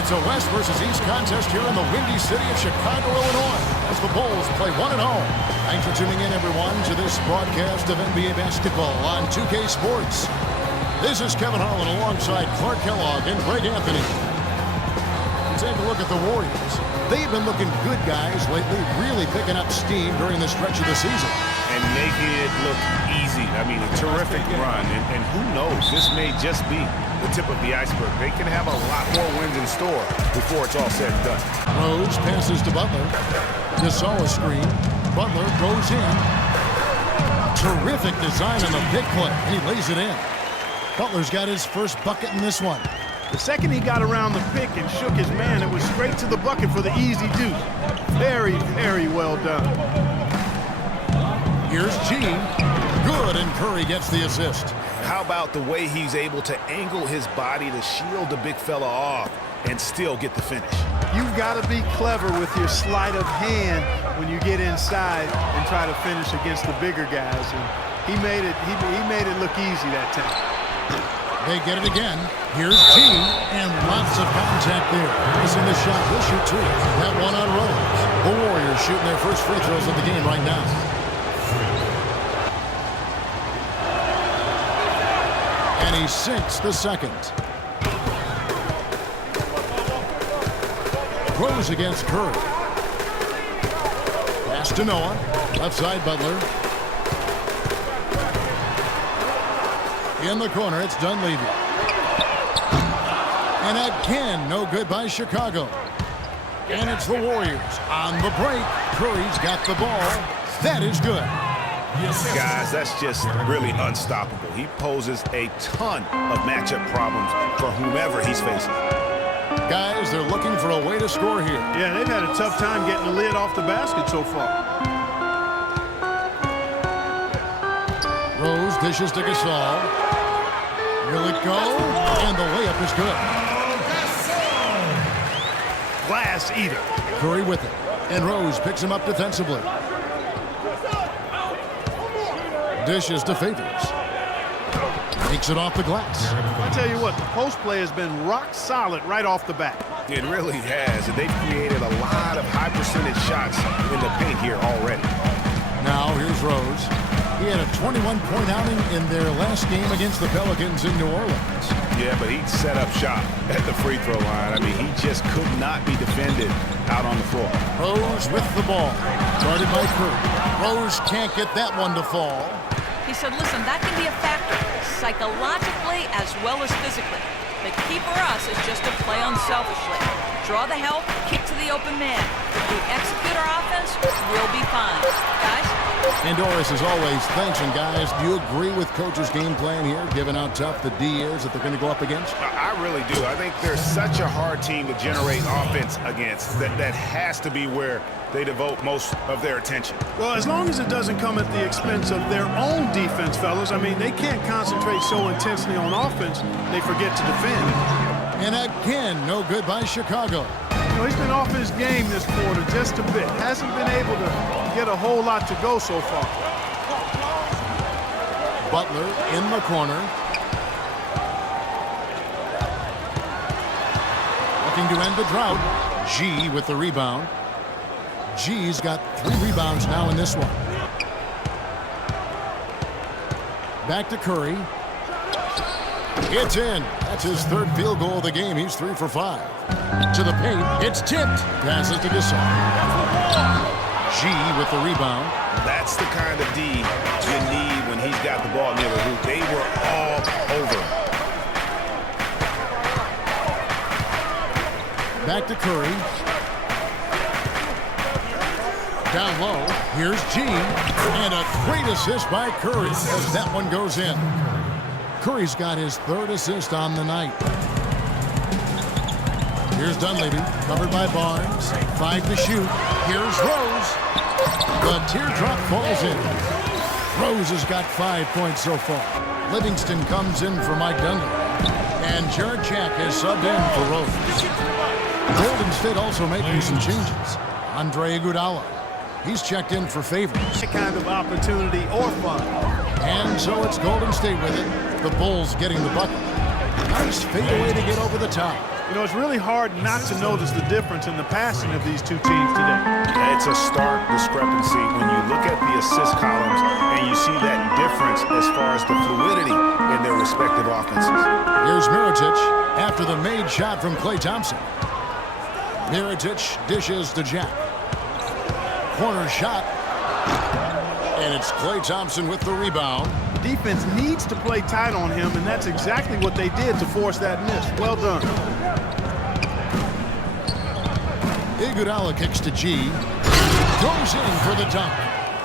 It's a West versus East contest here in the windy city of Chicago, Illinois, as the Bulls play 1-0. Thanks for tuning in, everyone, to this broadcast of NBA basketball on 2K Sports. This is Kevin Harlan alongside Clark Kellogg and Greg Anthony. Take a look at the Warriors. They've been looking good, guys, lately, really picking up steam during the stretch of the season. And making it look easy. I mean, a terrific run. And who knows, this may just be the tip of the iceberg. They can have a lot more wins in store before it's all said and done. Drose passes to Butler. This saw a screen. Butler goes in. Terrific design on the big play. He lays it in. Butler's got his first bucket in this one. The second he got around the pick and shook his man, it was straight to the bucket for the easy deuce. Very, very well done. Here's G. Good, and Curry gets the assist. How about the way he's able to angle his body to shield the big fella off and still get the finish? You've got to be clever with your sleight of hand when you get inside and try to finish against the bigger guys. And he made it look easy that time. They get it again. Here's G, and lots of contact there. Missing the shot. He'll shoot two. That one on Rose. The Warriors shooting their first free throws of the game right now. And he sinks the second. Rose against Curry. Pass to Noah. Left side, Butler. In the corner, it's Dunleavy. And again, no good by Chicago. And it's the Warriors on the break. Curry's got the ball. That is good. Guys, that's just really unstoppable. He poses a ton of matchup problems for whomever he's facing. Guys, they're looking for a way to score here. Yeah, they've had a tough time getting the lid off the basket so far. Rose dishes to Gasol. Will it go? And the layup is good. Glass eater. Curry with it. And Rose picks him up defensively. Dishes to Favors. Takes it off the glass. I tell you what, the post play has been rock solid right off the bat. It really has, and they've created a lot of high percentage shots in the paint here already. Now here's Rose. He had a 21-point outing in their last game against the Pelicans in New Orleans. Yeah, but he'd set up shop at the free throw line. I mean, he just could not be defended out on the floor. Rose with the ball. Guarded by Curry. Rose can't get that one to fall. He said, listen, that can be a factor, psychologically as well as physically. The key for us is just to play unselfishly. Draw the help, kick to the open man. If we execute our offense, we'll be fine. Guys? And Doris, as always, thanks. And guys, do you agree with Coach's game plan here, given how tough the D is that they're going to go up against? I really do. I think they're such a hard team to generate offense against. That has to be where they devote most of their attention. Well, as long as it doesn't come at the expense of their own defense, fellas. I mean, they can't concentrate so intensely on offense, they forget to defend. And again, no good by Chicago. You know, he's been off his game this quarter just a bit. Hasn't been able to get a whole lot to go so far. Butler in the corner. Looking to end the drought. G with the rebound. G's got 3 rebounds now in this one. Back to Curry. It's in. That's his third field goal of the game. He's 3 for 5. To the paint. It's tipped. Passes to Gasol. G with the rebound. That's the kind of D you need when he's got the ball near the hoop. They were all over him. Back to Curry. Down low. Here's G. And a great assist by Curry as that one goes in. Curry's got his 3rd assist on the night. Here's Dunleavy, covered by Barnes. 5 to shoot. Here's Rose. The teardrop falls in. Rose has got 5 points so far. Livingston comes in for Mike Dunleavy. And Jared Jack is subbed in for Rose. Golden State also making some changes. Andre Iguodala. He's checked in for Favors. That kind of opportunity or fun. And so it's Golden State with it. The Bulls getting the bucket. Nice fadeaway to get over the top. You know, it's really hard not to notice the difference in the passing of these two teams today. It's a stark discrepancy when you look at the assist columns and you see that difference as far as the fluidity in their respective offenses. Here's Mirotic after the made shot from Klay Thompson. Mirotic dishes to Jack. Corner shot. And it's Klay Thompson with the rebound. Defense needs to play tight on him, and that's exactly what they did to force that miss. Well done. Iguodala kicks to G. Goes in for the dunk.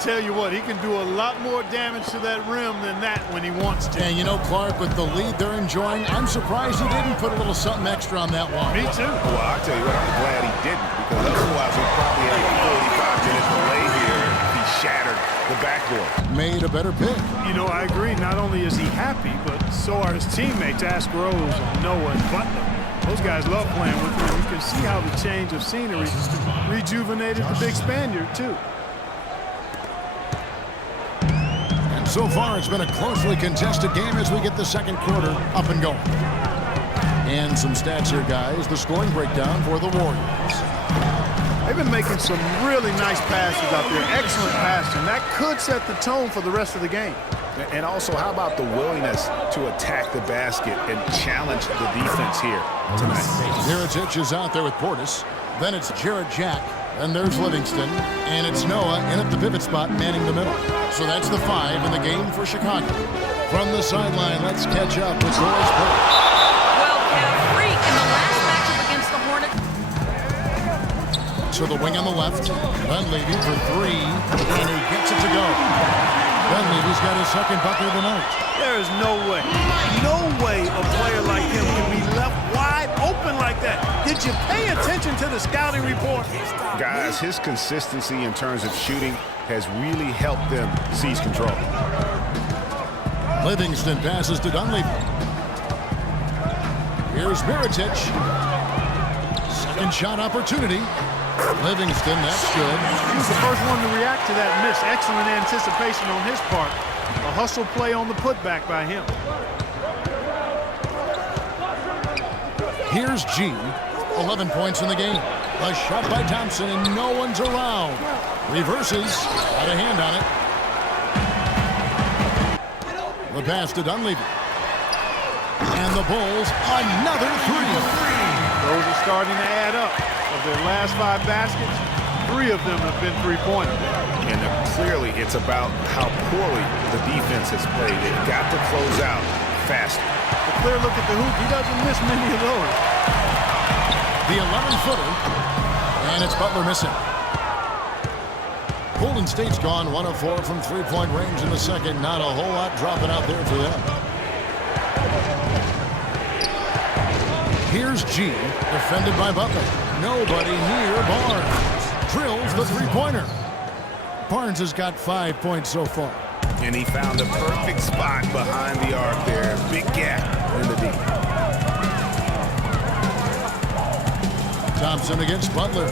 Tell you what, he can do a lot more damage to that rim than that when he wants to. And you know, Clark, with the lead they're enjoying, I'm surprised he didn't put a little something extra on that one. Me too. Well, I'll tell you what, I'm glad he didn't, because otherwise we probably have a 45-minute delay here if he shattered the backboard. Made a better pick. You know, I agree. Not only is he happy, but so are his teammates, Ask Rose, and Noah, and Butler. Those guys love playing with him. You can see how the change of scenery rejuvenated the big Spaniard, too. And so far, it's been a closely contested game as we get the second quarter up and going. And some stats here, guys. The scoring breakdown for the Warriors. They've been making some really nice passes out there. Excellent passing. That could set the tone for the rest of the game. And also, how about the willingness to attack the basket and challenge the defense here tonight? Mirotic is out there with Portis. Then it's Jarrett Jack. And there's Livingston. And it's Noah in at the pivot spot, manning the middle. So that's the 5 in the game for Chicago. From the sideline, let's catch up with Drose. Well, Kev, Freak in the last matchup against the Hornets. To the wing on the left. Dunleavy for 3. And he gets it to go. Dunleavy's got his second bucket of the night. There is no way a player like him can be left wide open like that. Did you pay attention to the scouting report? Guys, his consistency in terms of shooting has really helped them seize control. Livingston passes to Dunleavy. Here's Mirotic. Second shot opportunity. Livingston, that's good. He was the first one to react to that miss. Excellent anticipation on his part. A hustle play on the putback by him. Here's G. 11 points in the game. A shot by Thompson, and no one's around. Reverses. Got a hand on it. The pass to Dunleavy. And the Bulls, another 3. Those are starting to add up. Of their last 5 baskets, 3 of them have been three-pointers. And clearly it's about how poorly the defense has played. They've got to close out faster. A clear look at the hoop. He doesn't miss many of those. The 11-footer. And it's Butler missing. Golden State's gone 1 of 4 from three-point range in the second. Not a whole lot dropping out there for them. Here's G, defended by Butler. Nobody near Barnes. Drills the three-pointer. Barnes has got 5 points so far. And he found the perfect spot behind the arc there. Big gap in the D. Thompson against Butler.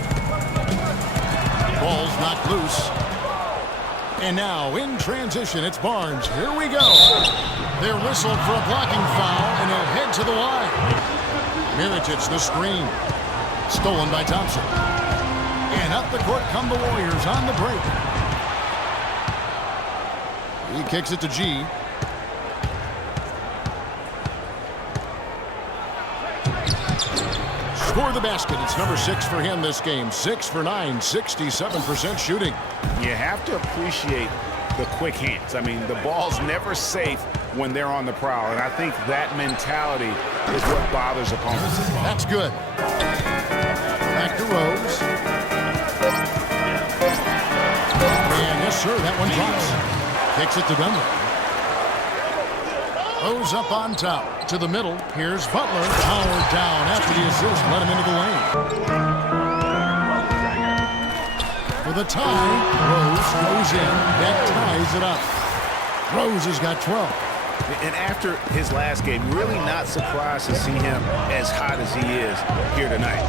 Ball's knocked loose. And now in transition, it's Barnes. Here we go. They're whistled for a blocking foul, and he'll head to the line. Mirotic, the screen. Stolen by Thompson. And up the court come the Warriors on the break. He kicks it to G. Score the basket. It's number 6 for him this game. 6 for 9, 67% shooting. You have to appreciate the quick hands. I mean, the ball's never safe when they're on the prowl, and I think that mentality is what bothers opponents. That's good. Back to Rose. And yes, sir, that one drops. Kicks it to Butler. Rose up on top. To the middle. Here's Butler. Powered down after the assist. Let him into the lane. For the tie, Rose goes in. That ties it up. Rose has got 12. And after his last game, really not surprised to see him as hot as he is here tonight.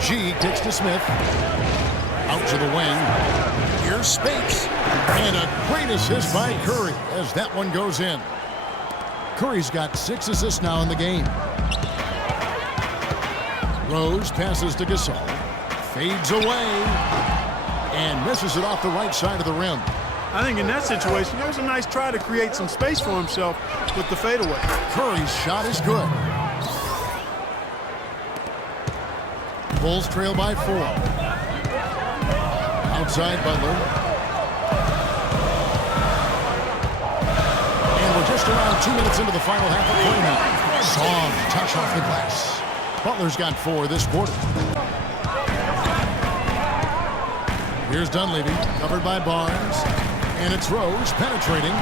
G kicks to Smith. Out to the wing. Here's Spates. And a great assist by Curry as that one goes in. Curry's got 6 assists now in the game. Drose passes to Gasol. Fades away. And misses it off the right side of the rim. I think in that situation, it was a nice try to create some space for himself with the fadeaway. Curry's shot is good. Bulls trail by 4. Outside Butler. And we're just around 2 minutes into the final half of play now. Song touch off the glass. Butler's got 4 this quarter. Here's Dunleavy, covered by Barnes. And it's Rose penetrating.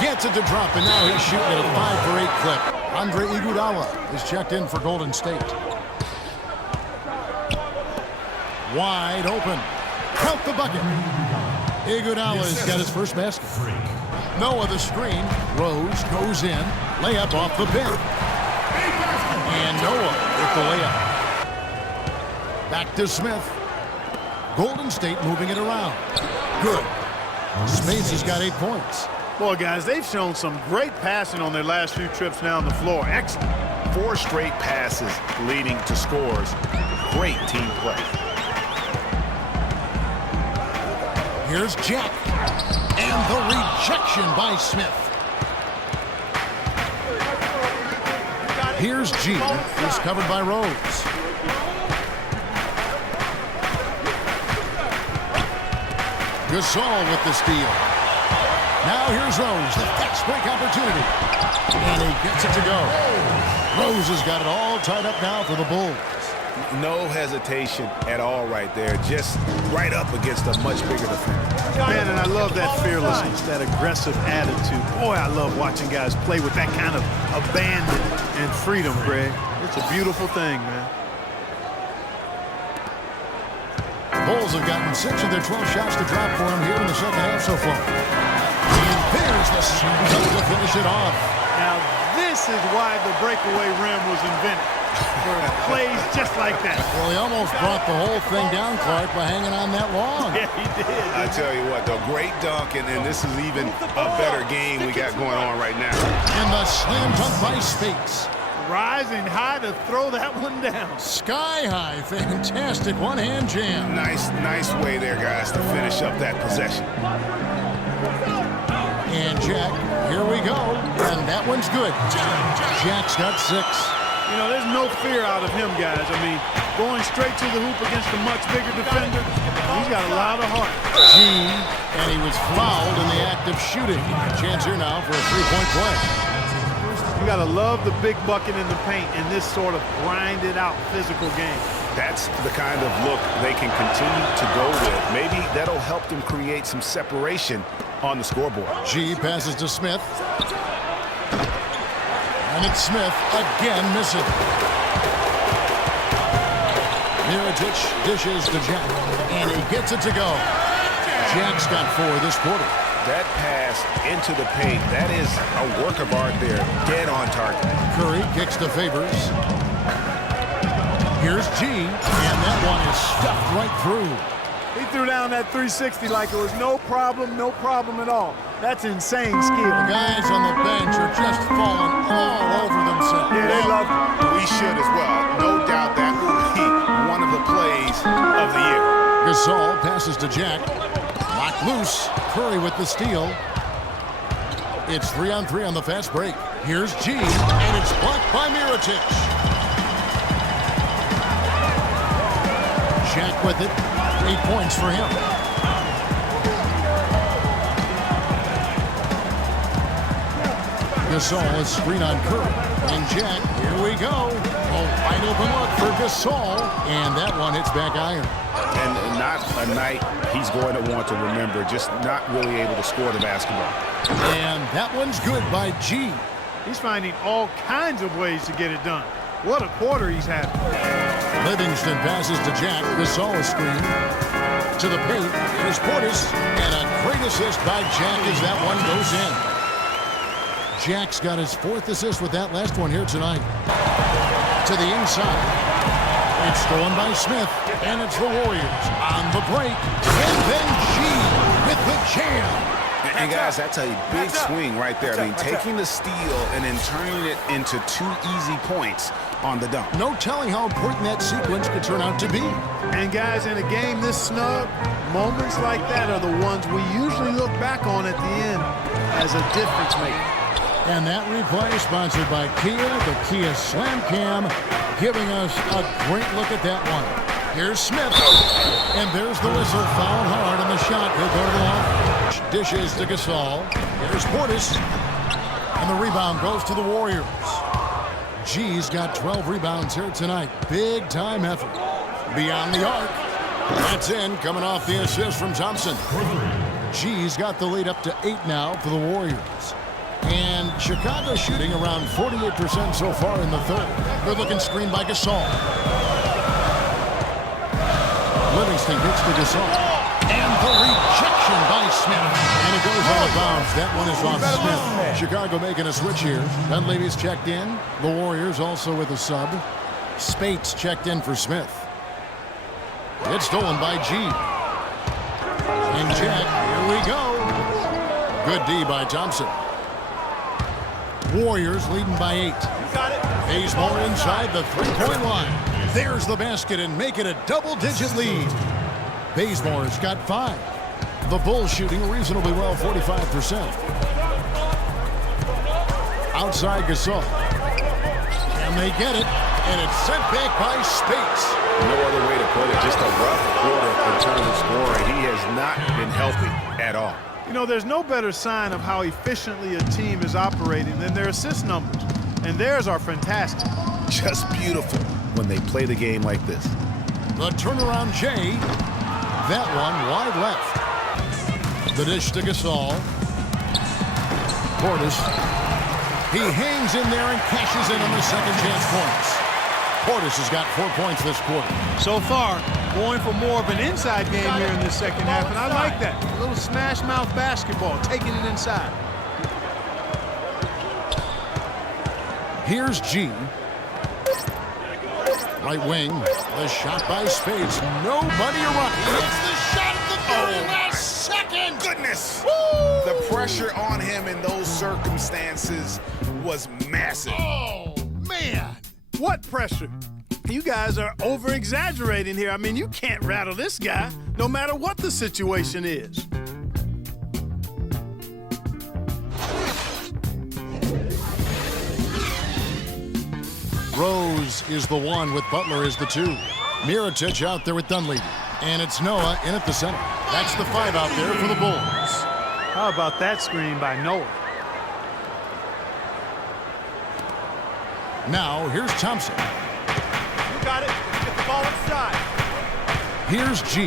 Gets it to drop, and now he's shooting at a 5 for 8 clip. Andre Iguodala is checked in for Golden State. Wide open. Count the bucket. Iguodala's got his first basket. Noah the screen. Rose goes in. Layup off the pin. And Noah with the layup. Back to Smith. Golden State moving it around. Good. Spades has got 8 points. Boy, guys, they've shown some great passing on their last few trips down the floor. Excellent. 4 straight passes leading to scores. Great team play. Here's Jack. And the rejection by Smith. Here's G. He's covered by Rose. Gasol with the steal. Now here's Rose, the fast break opportunity. And he gets it to go. Rose has got it all tied up now for the Bulls. No hesitation at all right there. Just right up against a much bigger defender. Man, and I love that fearlessness, that aggressive attitude. Boy, I love watching guys play with that kind of abandon and freedom, Greg. It's a beautiful thing, man. Bulls have gotten 6 of their 12 shots to drop for him here in the second half so far. And there's the shot to finish it off. Now, this is why the breakaway rim was invented. For plays just like that. Well, he almost brought the whole thing down, Clark, by hanging on that long. Yeah, he did. I tell you what, the great dunk, and this is even a better game we got going on right now. And the slam dunk by Spates. Rising high to throw that one down. Sky high, fantastic one-hand jam. Nice way there, guys, to finish up that possession. And Jack, here we go. And that one's good. Jack's got 6. You know, there's no fear out of him, guys. I mean, going straight to the hoop against a much bigger defender, he's got a lot of heart. G, and he was fouled in the act of shooting. Chance here now for a 3-point play. You got to love the big bucket in the paint in this sort of grinded-out physical game. That's the kind of look they can continue to go with. Maybe that'll help them create some separation on the scoreboard. G passes to Smith. And it's Smith again missing. Mirotic dishes to Jack. And he gets it to go. Jack's got 4 this quarter. That pass into the paint, that is a work of art there. Dead on target. Curry kicks to Favors. Here's G. And that one is stuffed right through. He threw down that 360 like it was no problem at all. That's insane skill. The guys on the bench are just falling all over themselves. Yeah, they love it. We should as well. No doubt that will be one of the plays of the year. Gasol passes to Jack. Locked loose. Curry with the steal. It's 3-on-3 on the fast break. Here's G, and it's blocked by Mirotic. Jack with it. 8 points for him. Gasol is screen on Curry. And Jack, here we go. A wide open look for Gasol. And that one hits back iron. And not a night he's going to want to remember, just not really able to score the basketball. And that one's good by G. He's finding all kinds of ways to get it done. What a quarter he's had. Livingston passes to Jack. Gasol is screen. To the paint. Here's Portis. And a great assist by Jack as that one goes in. Jack's got his 4th assist with that last one here tonight. To the inside. It's stolen by Smith. And it's the Warriors on the break. And then G with the jam. And guys, that's a big swing right there. I mean, taking the steal and then turning it into 2 easy points on the dunk. No telling how important that sequence could turn out to be. And guys, in a game this snug, moments like that are the ones we usually look back on at the end as a difference maker. And that replay sponsored by Kia, the Kia Slam Cam, giving us a great look at that one. Here's Smith, and there's the whistle, fouled hard on the shot. He'll go to the line. Dishes to Gasol. Here's Portis, and the rebound goes to the Warriors. G's got 12 rebounds here tonight. Big time effort. Beyond the arc. That's in, coming off the assist from Thompson. G's got the lead up to 8 now for the Warriors. And Chicago shooting around 48% so far in the third. Good looking screen by Gasol. Livingston gets to Gasol. And the rejection by Smith. And it goes out of bounds. That one is off Smith. Chicago making a switch here. Dunleavy's checked in. The Warriors also with a sub. Spates checked in for Smith. It's stolen by G. And Jack, here we go. Good D by Thompson. Warriors leading by 8. Bazemore inside the three-point line. There's the basket and make it a double-digit lead. Bazemore's got 5. The Bulls shooting reasonably well, 45%. Outside Gasol. And they get it, and it's sent back by Spates. No other way to put it, just a rough quarter in terms of scoring. He has not been healthy at all. You know, there's no better sign of how efficiently a team is operating than their assist numbers. And theirs are fantastic. Just beautiful when they play the game like this. The turnaround Jay. That one wide left. The dish to Gasol. Portis. He hangs in there and cashes in on the second chance points. Portis has got 4 points this quarter. So far, going for more of an inside game here in this second half, and I like that. A little smash mouth basketball, taking it inside. Here's G. Right wing. The shot by Spates. Nobody around. He hits the shot at the very last second. Goodness. Woo! The pressure on him in those circumstances was massive. Oh, man. What pressure? You guys are over-exaggerating here. I mean, you can't rattle this guy, no matter what the situation is. Drose is the 1 with Butler is the 2. Mirotic out there with Dunleavy. And it's Noah in at the center. That's the 5 out there for the Bulls. How about that screen by Noah? Now, here's Thompson. You got it. Get the ball inside. Here's G.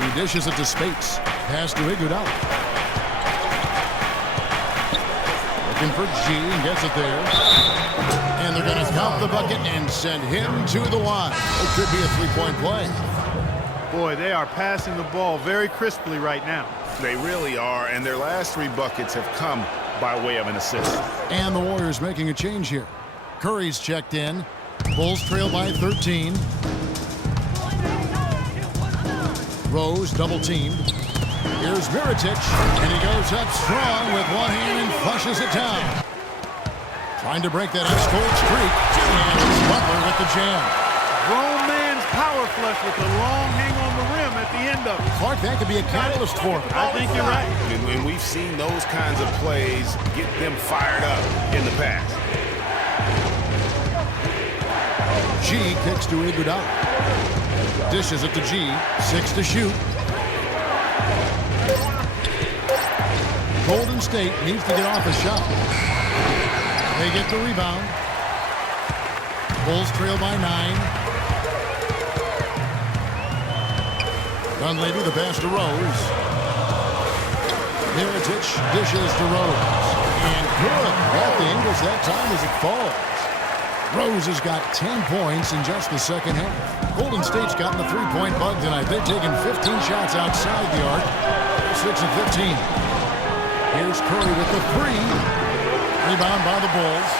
He dishes it to Spates. Pass to Iguodala. Looking for G and gets it there. And they're going to count the bucket and send him to the line. It could be a three-point play. Boy, they are passing the ball very crisply right now. They really are, and their last 3 buckets have come by way of an assist. And the Warriors making a change here. Curry's checked in. Bulls trail by 13. Rose double teamed. Here's Mirotic, and he goes up strong with one hand and flushes it down. Trying to break that ice cold streak. And it's Butler with the jam. Grown man's power flush with the long hang on the rim at the end of it. Clark, that could be a catalyst for him. I think you're right. And we've seen those kinds of plays get them fired up in the past. G kicks to Iguodala. Dishes it to G. 6 to shoot. Golden State needs to get off a shot. They get the rebound. Bulls trail by 9. Dunleavy, the pass to Rose. Mirotic dishes to Rose. And good. At the angles that time as it falls. Rose has got 10 points in just the second half. Golden State's gotten the three-point bug tonight. They've taken 15 shots outside the arc. 6 of 15. Here's Curry with the 3. Rebound by the Bulls.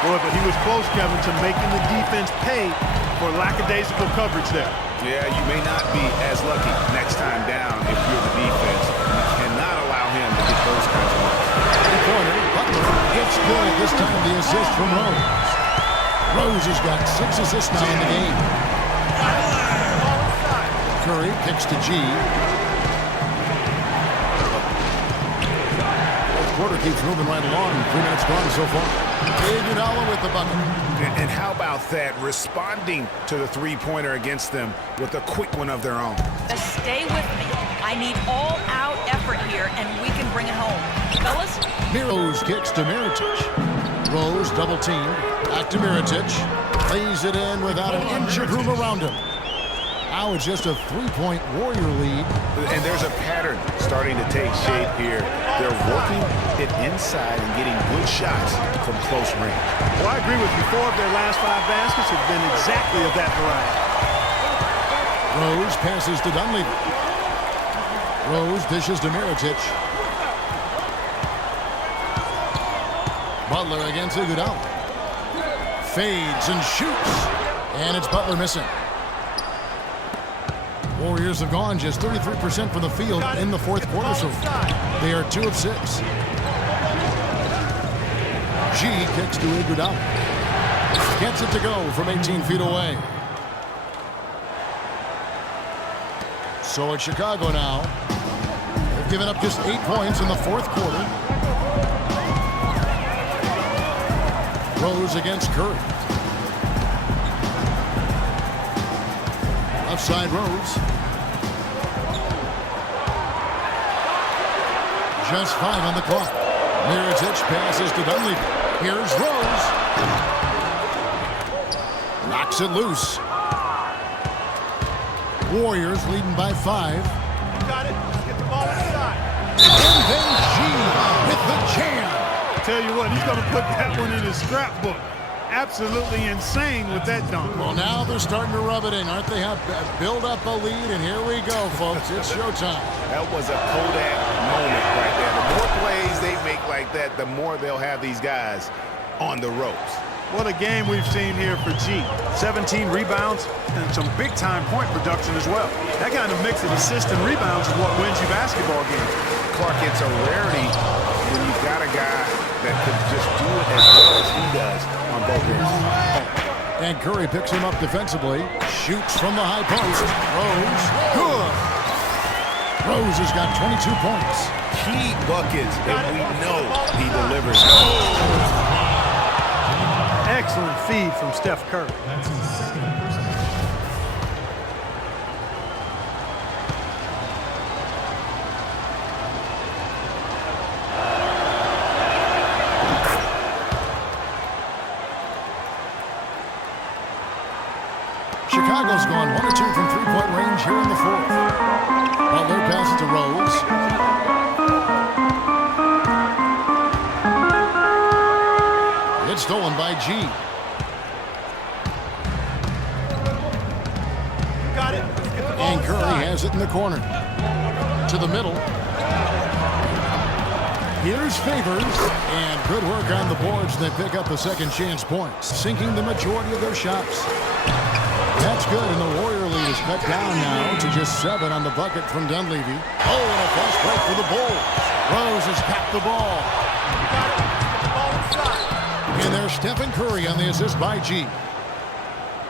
Boy, but he was close, Kevin, to making the defense pay for lackadaisical coverage there. Yeah, you may not be as lucky next time down if you're the defense. You cannot It's good. This time the assist from Rose. Rose has got 6 assists now in the game. Curry kicks to G. Fourth quarter keeps moving right along. 3 minutes gone so far. Iguodala with the bucket. And how about that? Responding to the three-pointer against them with a quick one of their own. Just stay with me. I need all-out effort here, and we can bring it home. Fellas? Rose kicks to Mirotic. Rose double-teamed. Back to Mirotic. Lays it in without an inch of room around him. Now it's just a 3-point Warrior lead. And there's a pattern starting to take shape here. They're working it inside and getting good shots from close range. Well, I agree with you. 4 of their last 5 baskets have been exactly of that variety. Rose passes to Dunleavy. Rose dishes to Mirotic. Butler against Iguodala. Fades and shoots. And it's Butler missing. Warriors have gone just 33% from the field in the fourth quarter so far. They are 2 of 6. G kicks to Iguodala. Gets it to go from 18 feet away. So it's Chicago now. They've given up just 8 points in the fourth quarter. Rose against Curry. Left side Rose. Just 5 on the clock. Mirotic passes to Dunleavy. Here's Rose. Knocks it loose. Warriors leading by 5. You got it. Let's get the ball inside. And then G with the jam. Tell you what, he's going to put that one in his scrapbook. Absolutely insane with that dunk. Well, now they're starting to rub it in, aren't they? Have build up a lead, and here we go, folks. It's showtime. That was a Kodak moment right there. The more plays they make like that, the more they'll have these guys on the ropes. What a game we've seen here for G. 17 rebounds and some big-time point production as well. That kind of mix of assists and rebounds is what wins you basketball games. Clark, it's a rarity when you've got a guy that could just do it as well as he does on both ends. And Curry picks him up defensively. Shoots from the high post. Rose. Good. Rose has got 22 points. Key buckets, and we know he delivers. Excellent feed from Steph Curry. Chicago's gone 1 of 2 from 3-point range here in the fourth. Butler passes to Rose. It's stolen by G. Got it. And Curry has it in the corner. To the middle. Here's Favors. And good work on the boards. They pick up the second chance points, sinking the majority of their shots. That's good, and the Warrior lead is cut down now to just 7 on the bucket from Dunleavy. Oh, and a fast break for the Bulls. Rose has capped the ball. And there's Stephen Curry on the assist by G.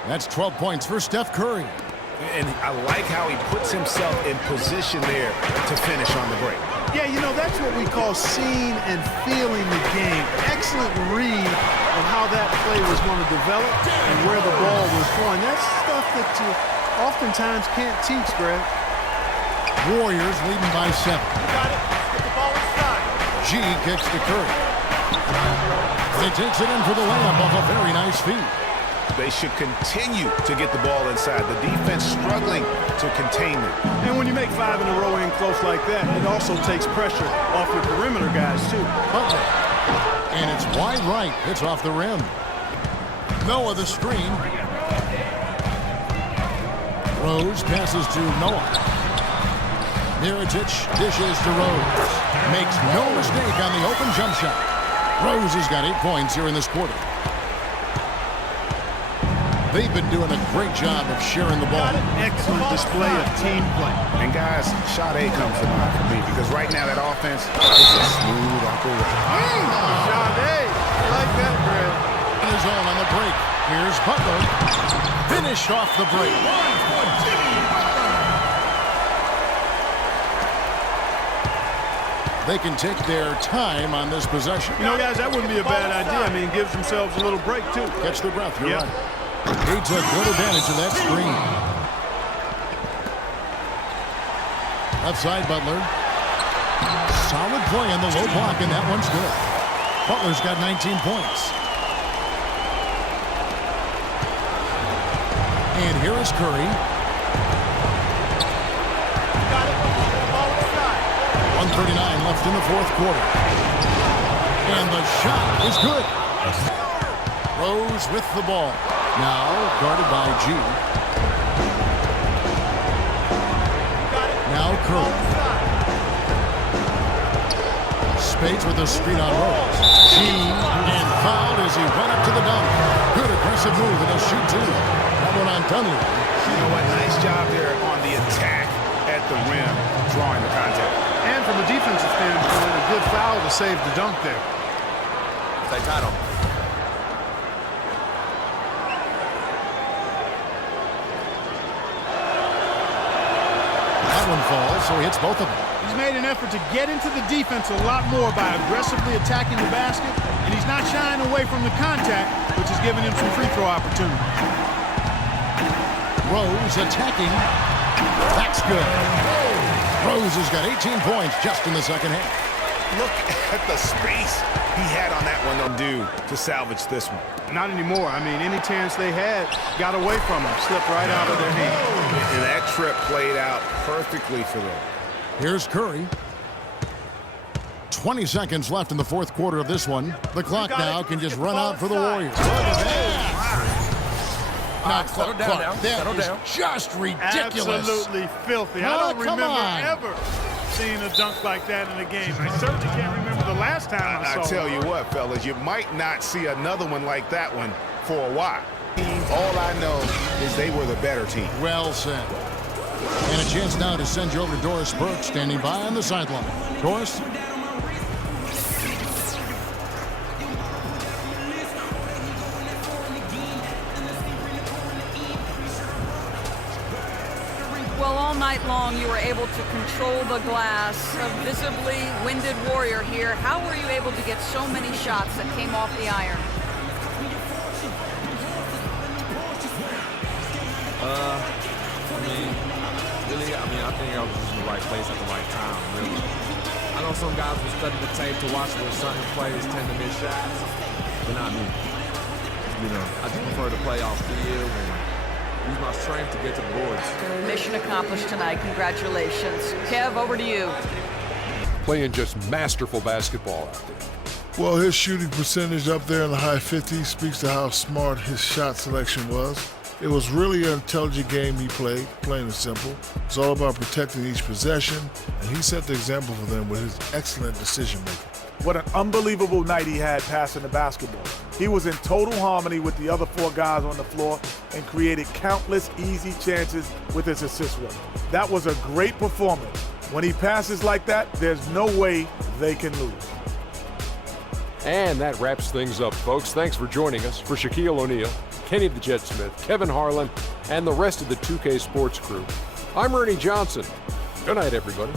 That's 12 points for Steph Curry. And I like how he puts himself in position there to finish on the break. Yeah, you know, that's what we call seeing and feeling the game. Excellent read of how that play was going to develop and where the ball was going. That's stuff that you oftentimes can't teach, Greg. Warriors leading by 7. Got it. Get the ball inside. G kicks to Curry. He takes it in for the layup off a very nice feed. They should continue to get the ball inside. The defense struggling to contain them. And when you make 5 in a row in close like that, it also takes pressure off your perimeter guys, too. Butler. And it's wide right. It's off the rim. Noah the screen. Rose passes to Noah. Mirotic dishes to Rose. Makes no mistake on the open jump shot. Rose has got 8 points here in this quarter. They've been doing a great job of sharing the ball. Excellent display of team play. And guys, shot A comes to mind for me because right now that offense is a smooth operation. Shot A. I like that, Brad. In his own on the break. Here's Butler. Finished off the break. They can take their time on this possession. You know, guys, that wouldn't be a bad idea. I mean, it gives themselves a little break, too. Catch their breath. You're right. He took good advantage of that screen. Left side, Butler. Solid play in the low block, and that one's good. Butler's got 19 points. And here is Curry. 1:39 left in the fourth quarter. And the shot is good. Drose with the ball. Now guarded by G. Now Curry. Spades with a screen on Rose. G and fouled as he went up to the dunk. Good aggressive move and a shoot too. That one on Dunley. You know what? Nice job there on the attack at the rim, drawing the contact. And from a defensive standpoint, a good foul to save the dunk there. Stay title. That one falls, so he hits both of them. He's made an effort to get into the defense a lot more by aggressively attacking the basket, and he's not shying away from the contact, which is giving him some free throw opportunity. Rose attacking. That's good. Drose has got 18 points just in the second half. Look at the space he had on that one to salvage this one. Not anymore. I mean, any chance they had got away from them, slipped right out of their hands. And that trip played out perfectly for them. Here's Curry. 20 seconds left in the fourth quarter of this one. The clock now can just run out for the Warriors. Look at that. Now, Settle down now. Settle down. Just ridiculous. Absolutely filthy. I don't remember ever seeing a dunk like that in a game. I certainly can't remember the last time I saw it. I tell you what, fellas, you might not see another one like that one for a while. All I know is they were the better team. Well said. And a chance now to send you over to Doris Burke, standing by on the sideline. Doris? Well, all night long you were able to control the glass. A visibly winded Warrior here. How were you able to get so many shots that came off the iron? I think I was just in the right place at the right time, really. I know some guys will study the tape to watch where certain players tend to miss shots, but not me. You know, I just prefer to play off field and use my strength to get to the boards. Mission accomplished tonight. Congratulations. Kev, over to you. Playing just masterful basketball out there. Well, his shooting percentage up there in the high 50s speaks to how smart his shot selection was. It was really an intelligent game he played, plain and simple. It's all about protecting each possession, and he set the example for them with his excellent decision-making. What an unbelievable night he had passing the basketball. He was in total harmony with the other four guys on the floor and created countless easy chances with his assist work. That was a great performance. When he passes like that, there's no way they can lose. And that wraps things up, folks. Thanks for joining us. For Shaquille O'Neal, Kenny the Jet Smith, Kevin Harlan, and the rest of the 2K Sports crew, I'm Ernie Johnson. Good night, everybody.